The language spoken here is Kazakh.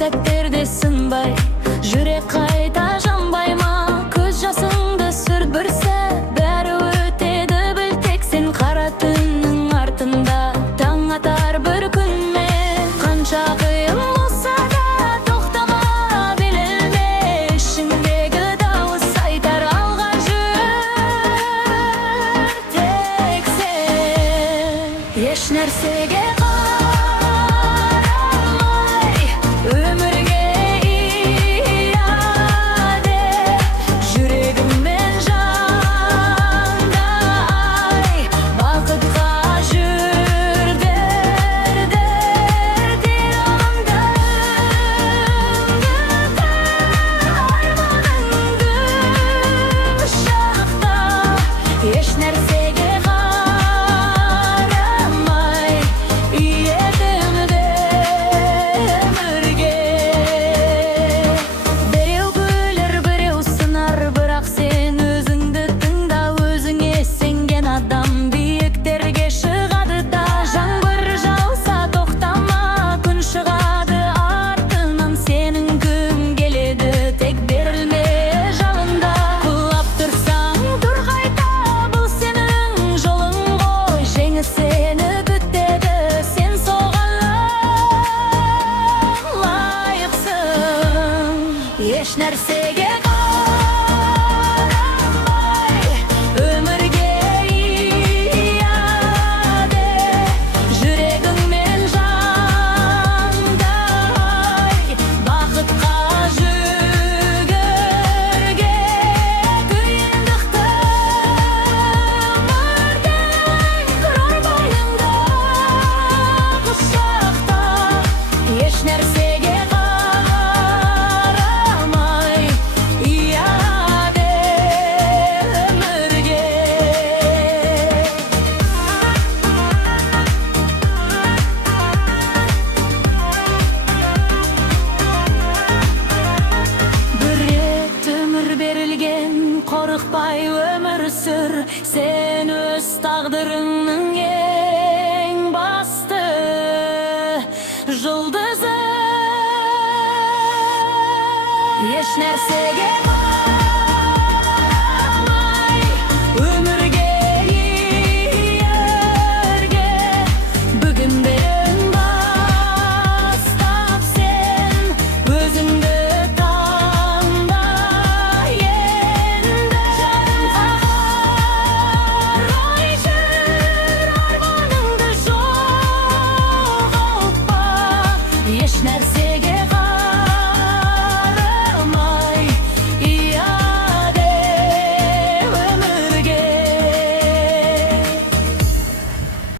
сәттерде сынбай, жүрек қайта жанбай ма? Көз жасыңды сүрт бір сәт, бәрі өтеді біл, тек сен қара түннің артында таң атар бір күнме. Қанша қиын болса да тоқтама, белелме, ішіңдегі дауыс айтар алға жүр, тек сен. Еш нәрсеге қарамай, өмірге иade, жүрегіммен жандай, бақытқа жүрдерді арманыңды шақта. Еш нәрсеге қарамай, иетімді өмірге. Біреу күлер, біреу сынар, бірақ сен өзіңді тыңда. Өзіңе сенген адам биіктерге шығады да. Жаңбыр жауса тоқтама, күн шығады артынан, сенің кім келеді, тек берілме жалында. Құлап тұрсаң тұр қайта, бұл сенің жолың ғой, жеңіс сені күтеді, сен соған лайықсың. Еш нәрсеге қарамай, өмірге иade, жүрегіңмен жандай, бақытқа жүгірге. Қиындықты өмірдің арбайында құшақта. Еш нәрсеге қарамай, иade өмірге. Бір рет өмір берілген, қорықпай өмір сүр, сен өз тағдырыңның ең басты жұлдызы. Еш нәрсеге